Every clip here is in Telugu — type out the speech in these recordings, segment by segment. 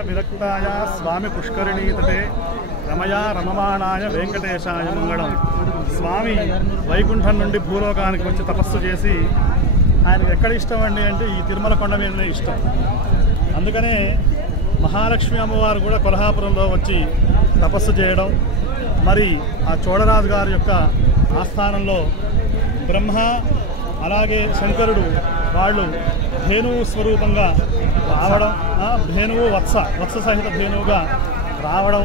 విరక్తాయ స్వామి పుష్కరిణీ తటే రమయా రమమాణాయ వెంకటేశాయ మంగళం. స్వామి వైకుంఠం నుండి భూలోకానికి వచ్చి తపస్సు చేసి ఆయనకు ఎక్కడ ఇష్టం అండి అంటే ఈ తిరుమల కొండ మీదనే ఇష్టం. అందుకనే మహాలక్ష్మి అమ్మవారు కూడా కొల్హాపురంలో వచ్చి తపస్సు చేయడం, మరి ఆ చోళరాజు గారి యొక్క ఆస్థానంలో బ్రహ్మ అలాగే శంకరుడు వాళ్ళు ధేనువు స్వరూపంగా రావడం, ధేనువు వత్స సహిత ధేనువుగా రావడం,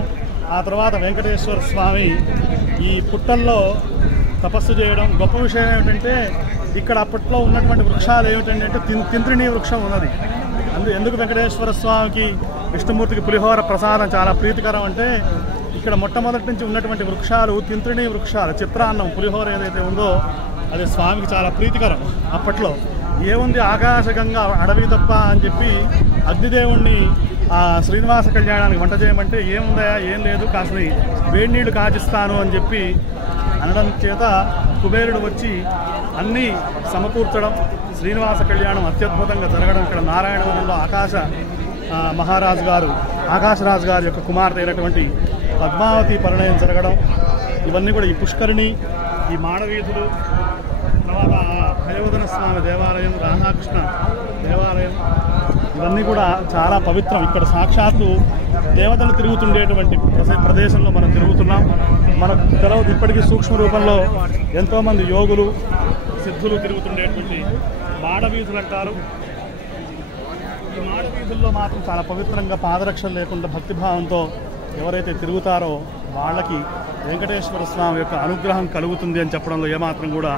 ఆ తర్వాత వెంకటేశ్వర స్వామి ఈ పుట్టల్లో తపస్సు చేయడం. గొప్ప విషయం ఏమిటంటే ఇక్కడ అప్పట్లో ఉన్నటువంటి వృక్షాలు ఏమిటంటే తింత్రిణీ వృక్షం ఉన్నది. ఎందుకు వెంకటేశ్వర స్వామికి విష్ణుమూర్తికి పులిహోర ప్రసాదం చాలా ప్రీతికరం అంటే ఇక్కడ మొట్టమొదటి నుంచి ఉన్నటువంటి వృక్షాలు తింత్రిణీ వృక్షాలు. చిత్రాన్నం పులిహోర ఏదైతే ఉందో అది స్వామికి చాలా ప్రీతికరం. అప్పట్లో ఏముంది ఆకాశగంగా అడవి తప్ప అని చెప్పి అగ్నిదేవుణ్ణి ఆ శ్రీనివాస కళ్యాణానికి వంట చేయమంటే ఏముందా, ఏం లేదు, కాస్త వేడి నీళ్లు కాచిస్తాను అని చెప్పి అనడం చేత కుబేరుడు వచ్చి అన్నీ సమకూర్చడం, శ్రీనివాస కళ్యాణం అత్యద్భుతంగా జరగడం. ఇక్కడ నారాయణవనంలో ఆకాశరాజు గారి యొక్క కుమార్తె అయినటువంటి పద్మావతి పరిణయం జరగడం, ఇవన్నీ కూడా ఈ పుష్కరిణి, ఈ మాడవీధులు, తర్వాత హయోధన స్వామి దేవాలయం, రాధాకృష్ణ దేవాలయం, ఇవన్నీ కూడా చాలా పవిత్రం. ఇక్కడ సాక్షాత్తు దేవతలు తిరుగుతుండేటువంటి ప్రదేశంలో మనం తిరుగుతున్నాం. మనకు తెలవదు ఇప్పటికీ సూక్ష్మ రూపంలో ఎంతోమంది యోగులు సిద్ధులు తిరుగుతుండేటువంటి మాడవీధులు అంటారు. ఈ మాడవీధుల్లో మాత్రం చాలా పవిత్రంగా పాదరక్షలు లేకుండా భక్తిభావంతో ఎవరైతే తిరుగుతారో వాళ్ళకి వెంకటేశ్వర స్వామి యొక్క అనుగ్రహం కలుగుతుంది అని చెప్పడంలో ఏమాత్రం కూడా